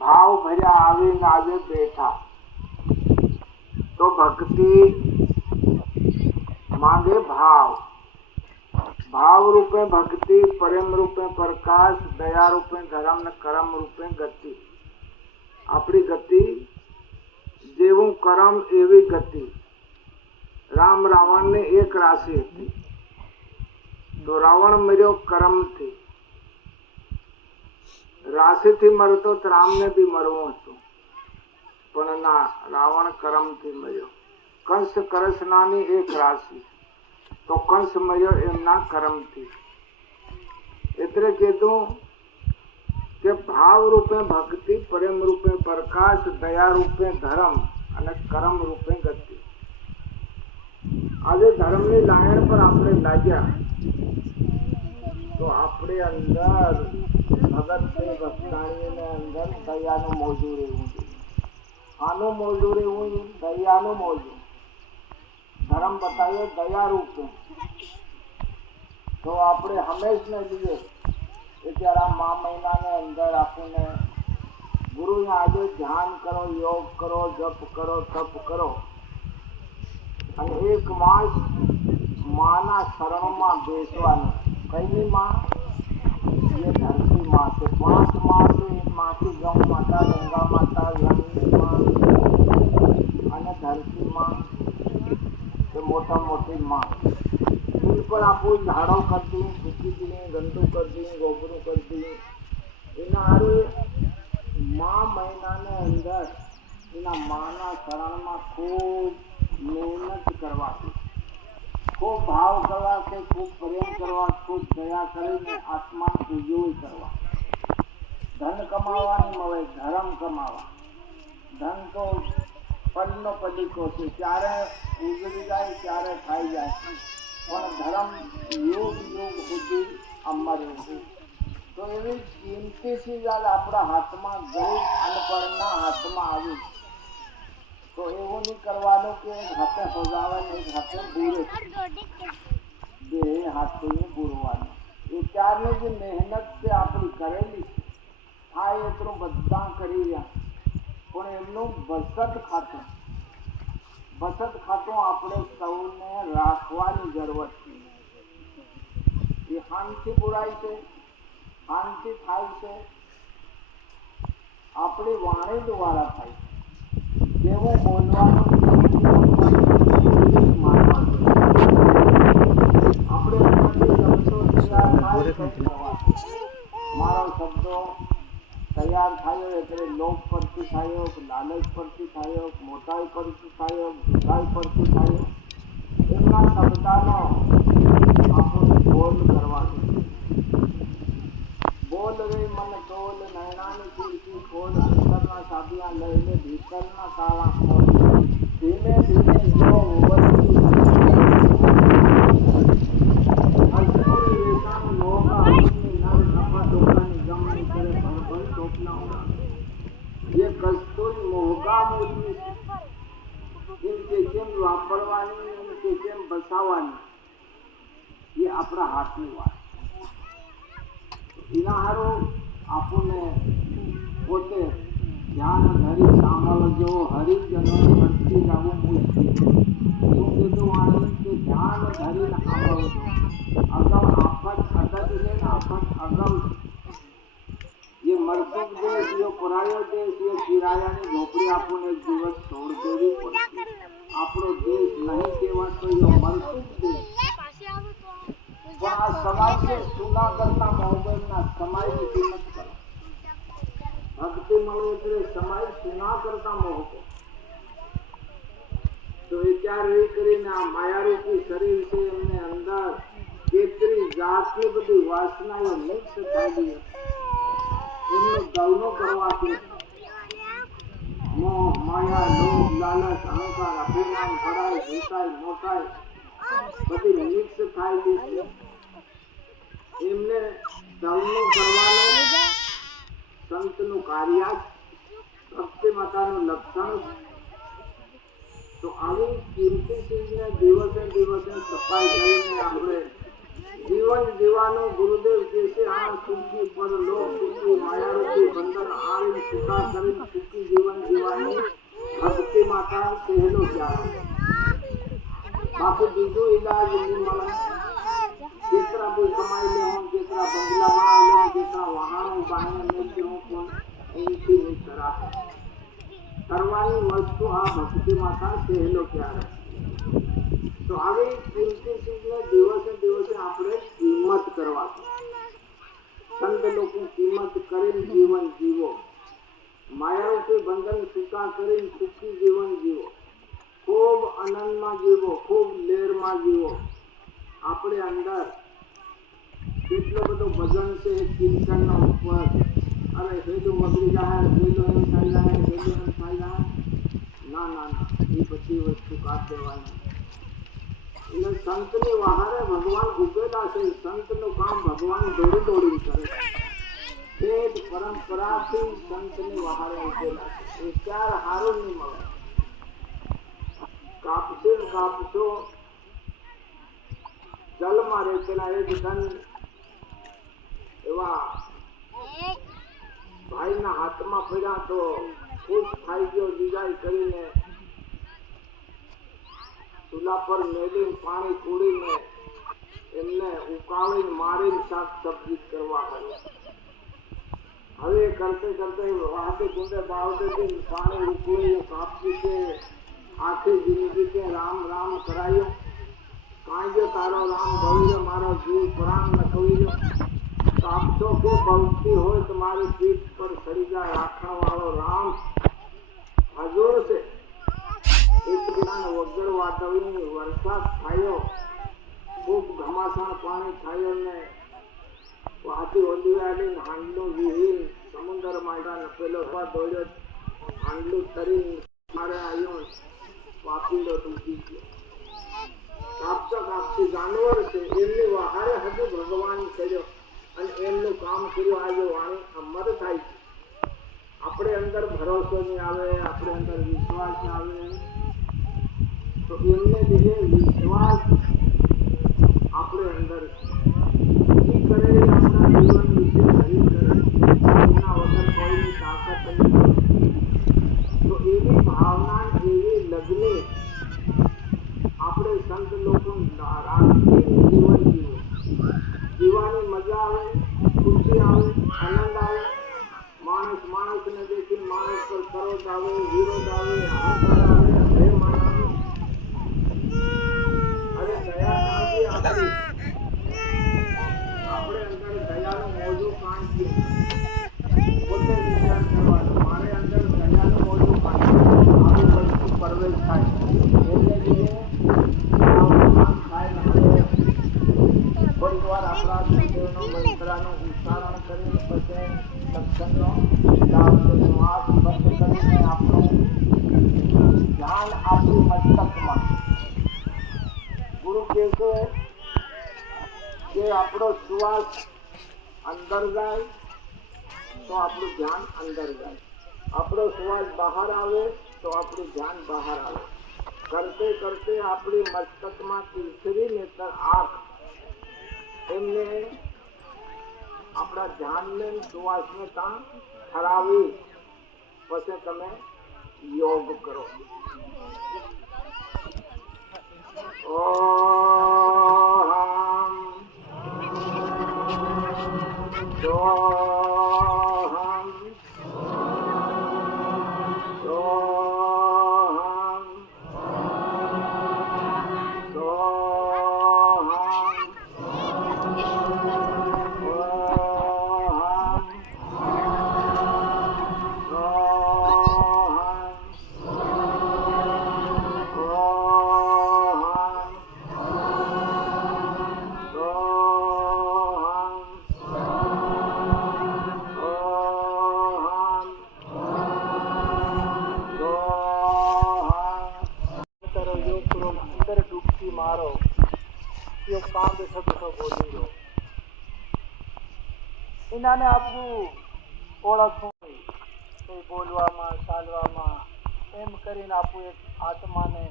ભાવ ભર્યા આવીને આજે બેઠા તો ભક્તિ मांगे भाव, भाव रूपे भक्ति, प्रेम रूपे प्रकाश, दया रूपे धर्म ने कर्म रूपे गति। अपनी गति जेवू कर्म एवी गति। राम रावण ने एक राशि थी तो रावण मर्यो कर्म थी, राशि थी मरतो तो राम ने भी मरवो हतो पण ना, रावण कर्म थी मर्यो। कंस करसनानी एक राशि तो कंस मर्यो एमना कर्म थी। एतरे कीधुं के भाव रूपे भक्ति, प्रेम रूपे प्रकाश, दया रूपे धर्म अने कर्म रूपे गति। आज धर्मनी लायण पर आपणे लाग्या तो आपणे अंदर भगत ने भक्ताणी ने अंदर दयानुं मोजू रहेवुं जोईए। आनुं मोजू रहेवुं, दयानुं मोजू। धर्म बताइए दया रूप तो आपणे हमेश ने लिए त्यारे मा महीना ने अंदर आपने गुरु ने आज ध्यान करो, योग करो, जप करो, तप करो अने एक मास माना शरण में बेसवानुं। कईनी मां? ये धरती मां से 5 मास मां की गौ माता, गंगा माता, लंगी मां अने धरती मां तो मोटा मोटी मां। इन पर आप झाड़ो कर दी, फूकी दी, गंदू कर दी, गोबरू कर दी। इना हारे मां महीना ने अंदर इना माना शरण में खूब मेहनत करवा, खूब भाव करवा के, खूब प्रेम करवा, खूब दया करीने आत्मा उजोई करवा। धन कमावा नहीं मळे, धर्म कमावा। धन तो पडनो पડીકો છે, ક્યારે ઉજળી જાય ક્યારે ખાઈ જાય, પણ ધર્મ યુગ યુગ સુધી અમર રહેશે। તો એવી કિંમતી ચીજ આજ આપણા હાથમાં ગરીબ અનપઢના હાથમાં આવી તો એવું નહીં કરવાનું કે એક હાથે હોજાવે ને એક હાથે બૂરે, બે હાથે બૂરવાનું। એ ત્યારની જે મહેનત છે આપણી કરેલી છે, થાય એટલું બધા કરી રહ્યા પણ એમનું બચત ખાતું આપણે સૌને રાખવાની જરૂરત છે। એ શાંતિ પુરાય છે, શાંતિ થાય છે આપણી વાણી દ્વારા થાય છે। જેવું બોલવાનું મારો શબ્દો तैयार थायो એટલે લોભ પરથી થાયો, લાલચ પરથી થાયો, મોટાઈ પરથી થાયો, ભૂખાઈ પરથી થાયો। એમના શબ્દનો આપણે બોલ કરવા બોલ રે મન તોલ, નયનાની ખીડકી ખોલ, અંતરના સાબિયા લઈને ભીતરના તાળા ખોલ। ધીમે ધીમે જો ઉવરતી અસુરી રેસાનું લોક આપની નર સફા ડોકાની ગમણી કરે ભર ટોપના ઉડા। ये कस्तूरी मोहगा मूलनी इनके केम वापरवानी, इनके केम बसावानी, ये अपना हाथनी वात। इना हारो आपने पोते ध्यान धरी सामळजो, हरिजनोनी भक्ति जावो मुश्किल। શું કીધું આને કે ધ્યાન ધરીને સાંભળજો। અગમ આફત અટક છે ને આફત અગમ। ये मरतब देश, ये परायो देश, ये किराया ने झोपड़ी आपने एक दिवस छोड़ देवी पड़ती। आपनो देश नहीं केवा तो ये मरतब देश। પણ આ સમાજ से सुना करता मोबाइल ना समाज की कीमत करो। भक्ति મળે એટલે સમાજ સુના કરતા મોહકો તો વિચાર એ કરીને આ માયારૂપી શરીર છે એમને અંદર કેટલી જાતની બધી વાસનાઓ મિક્સ થઈ ગઈ એમનો ગૌનો કરવાથી મોહ માયા લોભ લાલચ અહંકાર અભિમાન ભરાય ભૂતાય મોટાય બધી મિક્સ થઈ ગઈ છે એમને ગૌનો કરવાનો સંતનું કાર્ય ભક્તિ માતાનું લક્ષણ તો આવી કિંમતી ચીજને દિવસે દિવસે સફાઈ કરીને આપણે જીવન જીવાનો ગુરુદેવ કહે છે આ સુખી પર લોક સુખી માયારૂપી બંધન આવીને છૂટા કરીને સુખી જીવન જીવાની ભક્તિ માતા સહેલો પ્યારો બાકી બીજો ઈલાજ નહીં મળે જેટલા કોઈ કમાઈ લે હું જેટલા બંગલા બનાવી લે જેટલા વાહનો બાંધે મેળવી હું પણ એથી નહીં કરા કરવાની વસ્તુ આ ભક્તિ માતા સહેલો પ્યારો તો આવી કિંમતી ચીજને દિવસે દિવસે આપણે કિંમત કરવા સંત લોકો કિંમત કરીને જીવન જીવો માયારૂપી બંધન છૂટા કરીને સુખી જીવન જીવો ખૂબ આનંદમાં જીવો ખૂબ લહેરમાં જીવો આપણે અંદર કેટલો બધો ભજન છે કીર્તનનો ઉપર અરે હેલું બગડી જાય હેલું એમ થઈ જાય હેલું એમ થઈ જાય ના ના ના એ બધી વસ્તુ કાઢ દેવાની એટલે સંતની વહારે ભગવાન ઉભેલા છે સંતનું કામ ભગવાન દોડી દોડી કરે તે જ પરંપરાથી સંતની વહારે ઉભેલા છે એ ક્યારે હારું નહીં મળે કાપશો જલમાં રહેલા એક ધન એવા ભાઈના હાથમાં પડ્યા તો ખુશ થઈ ગયો જીજાઈ કરીને ચૂલા પર મેલીને પાણી કૂડીને એમને ઉકાળીને મારીને શાક સબ્જી કરવા હવે કરતે કરતે વાતે કુંડે બાવતે પાણી ઉકળ્યું કાપી કે આખી જિંદગી કે રામ રામ કરાયો કાંજો તારો રામ ભવ્યો મારો જીવ પ્રાણ નખવ્યો કાપશો કે બળતી હોય તમારી પીઠ પર ચડી જાય રાખવા વાળો રામ હજુર છે એક જ્ઞાન વગર વાતાવરણ વરસાદ થયો ખૂબ ઘમાસાણ પાણી થયો ને વાતી ઓલિયાલી હાંડલું વીરી સમુદ્ર માંડા નપેલો દોડ્યો હાંડલું તરી મારે આવ્યો વાપીડો તૂટી ગયો કાપતા કાપતી જાનવર છે એમની વહારે હજુ ભગવાન કર્યો અને એમનું કામ કર્યું આજે વાણી અમર થાય છે આપણે અંદર ભરોસો નહીં આવે આપણે અંદર વિશ્વાસ ના આવે તો એમને લીધે વિશ્વાસ આપણે અંદર કરે આપણા જીવન વિશે હરી કરે એના વગર કોઈની તાકાત નથી તો એવી ભાવના એવી લગ્ને આપણે સંત લોકો રાખી જીવન જીવો જીવાની મજા આવે ખુશી આવે આનંદ આવે માણસ માણસને દેખી માણસ પર ક્રોધ આવે વિરોધ આવે અહંકાર આવે પ્રેમ આવે અરે દયા નથી આપણી આપણે અંદર દયાનું મોજું કાઢીએ પોતે વિચાર કરવાનો મારે અંદર દયાનું મોજું કાઢીએ આવી વસ્તુ પ્રવેશ થાય એને લીધે થોડીક વાર આપણા ગુરુદેવનો મંત્રનો ઉચ્ચારણ કરીને પછી સત્સંગનો લાભ શ્વાસ બંધ કરીને આપણું ધ્યાન આપણી મસ્તકમાં ગુરુ કહે છે કે આપણો શ્વાસ અંદર જાય તો આપણું ધ્યાન અંદર જાય આપણો શ્વાસ બહાર આવે તો આપણું ધ્યાન બહાર આવે કરતે કરતે આપણી મસ્તકમાં તીસરી નેત્ર આંખ એમને આપણા ધ્યાનને શ્વાસને ત્યાં ઠરાવી પછી તમે યોગ કરો ઓમ સોહમ સોહમ અંદર ડૂબકી મારો એ કામ બેઠો બોલી રહ્યો એનાને આપવું ઓળખવું કોઈ બોલવામાં ચાલવામાં એમ કરીને આપવું એક આત્માને